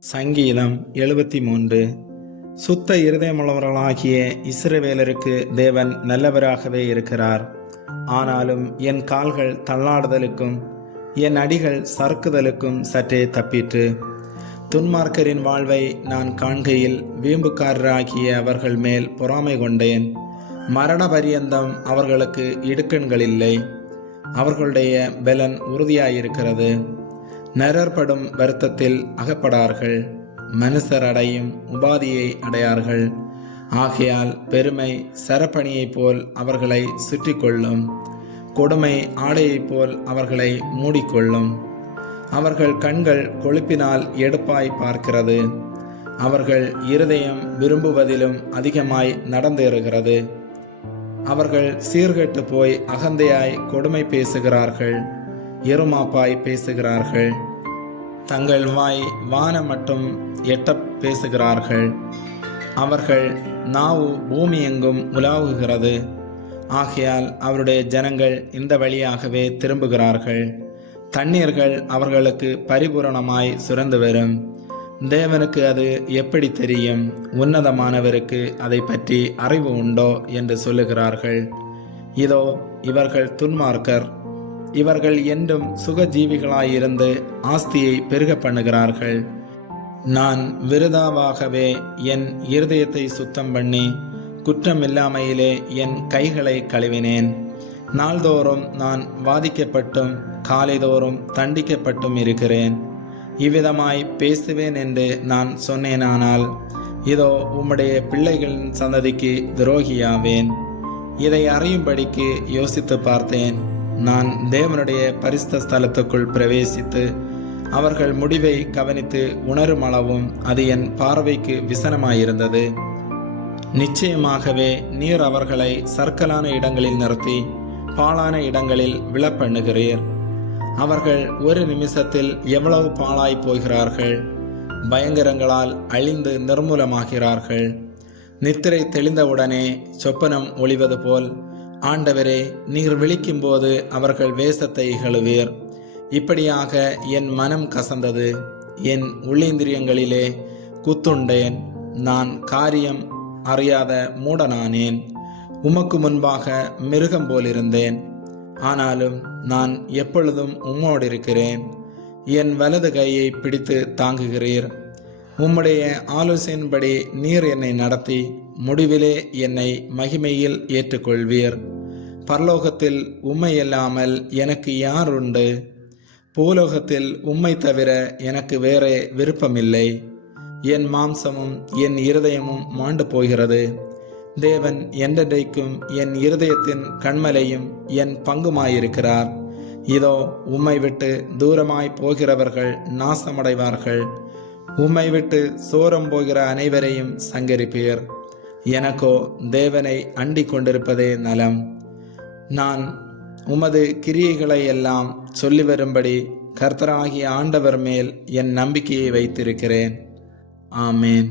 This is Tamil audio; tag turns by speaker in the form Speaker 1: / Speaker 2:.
Speaker 1: சங்கீதம் எழுபத்தி மூன்று சுத்த இருதயமுள்ளவர்களாகிய இஸ்ரவேலருக்கு தேவன் நல்லவராகவே இருக்கிறார். ஆனாலும் என் கால்கள் தள்ளாடுதலுக்கும் என் அடிகள் சறுக்குதலுக்கும் சற்றே தப்பிற்று. துன்மார்க்கரின் வாழ்வை நான் காண்கையில் வீம்புக்காரராகிய அவர்கள் மேல் பொறாமை கொண்டேன். மரண பரியந்தம் அவர்களுக்கு இடுக்கண்களில்லை. அவர்களுடைய பலன் உறுதியாயிருக்கிறது. நரற்படும் வருத்தத்தில் அகப்படார்கள். மனுஷர் அடையும் உபாதியை அடையார்கள். ஆகையால் பெருமை சரப்பணியைப் போல் அவர்களை சுற்றி கொள்ளும் கொடுமை ஆடையைப் போல் அவர்களை மூடிக்கொள்ளும். அவர்கள் கண்கள் கொழுப்பினால் எடுப்பாய் பார்க்கிறது. அவர்கள் இருதயம் விரும்புவதிலும் அதிகமாய் நடந்தேறுகிறது. அவர்கள் சீர்கெட்டு போய் அகந்தையாய் கொடுமை பேசுகிறார்கள். எருமாப்பாய் பேசுகிறார்கள். தங்கள் வாய் வானம் மட்டும் எட்ட பேசுகிறார்கள். அவர்கள் நாவு பூமி எங்கும் உலாவுகிறது. ஆகையால் அவருடைய ஜனங்கள் இந்த வழியாகவே திரும்புகிறார்கள். தண்ணீர்கள் அவர்களுக்கு பரிபூரணமாய் சுரந்து வரும். தேவனுக்கு அது எப்படி தெரியும்? உன்னதமானவருக்கு அதை பற்றி அறிவு உண்டோ? என்று சொல்லுகிறார்கள். இதோ இவர்கள் துன்மார்க்கர். இவர்கள் என்றும் சுகஜீவிகளாயிருந்து ஆஸ்தியை பெருக பண்ணுகிறார்கள். நான் விருதாவாகவே என் இருதயத்தை சுத்தம் பண்ணி குற்றமில்லாமையிலே என் கைகளை கழுவினேன். நாள்தோறும் நான் வாதிக்கப்பட்டும் காலைதோறும் தண்டிக்கப்பட்டும் இருக்கிறேன். இவ்விதமாய் பேசுவேன் என்று நான் சொன்னேனானால் இதோ உம்முடைய பிள்ளைகளின் சந்ததிக்கு துரோகியாவேன். இதை அறியும்படிக்கு யோசித்து பார்த்தேன். நான் தேவனுடைய பரிசுத்த ஸ்தலத்துக்குள் பிரவேசித்து அவர்கள் முடிவை கவனித்து உணரும் அளவும் அது என் பார்வைக்கு விசனமாயிருந்தது. நிச்சயமாகவே நீர் அவர்களை சர்க்கலான இடங்களில் நிறுத்தி பாழான இடங்களில் விழப்பண்ணுகிறீர். அவர்கள் ஒரு நிமிஷத்தில் எவ்வளவு பாழாய் போகிறார்கள்? பயங்கரங்களால் அழிந்து நிர்மூலமாகிறார்கள். நித்திரை தெளிந்தவுடனே சொப்பனம் ஒளிவது போல் ஆண்டவரே நீர் விழிக்கும்போது அவர்கள் வேஷத்தை இகழுவீர் இப்படியாக என் மனம் கசந்தது. என் உள்ளேந்திரியங்களிலே குத்துண்டேன். நான் காரியம் அறியாத மூடனானேன். உமக்கு முன்பாக மிருகம் போலிருந்தேன். ஆனாலும் நான் எப்பொழுதும் உம்மோடு இருக்கிறேன் என் வலது கையை பிடித்து தாங்குகிறீர். உம்முடைய ஆலோசனையின்படி நீர் என்னை நடத்தி முடிவிலே என்னை மகிமையில் ஏற்றுக்கொள்வீர். பரலோகத்தில் உம்மை இல்லாமல் எனக்கு யார் உண்டு பூலோகத்தில் உம்மை தவிர எனக்கு வேறே விருப்பமில்லை. என் மாம்சமும் என் இருதயமும் மாண்டு போகிறது. தேவன் என்றென்றைக்கும் என் இருதயத்தின் கண்மலையும் என் பங்குமாயிருக்கிறார். இதோ உம்மை விட்டு தூரமாய் போகிறவர்கள் நாசமடைவார்கள். உம்மை விட்டு சோரம் போகிற அனைவரையும் சங்கரிப்பீர். எனக்கோ தேவனை அண்டிக் கொண்டிருப்பதே நலம். நான் உமது கிரியைகளை எல்லாம் சொல்லி வரும்படி கர்த்தராகிய ஆண்டவர் மேல் என் நம்பிக்கையை வைத்திருக்கிறேன். ஆமேன்.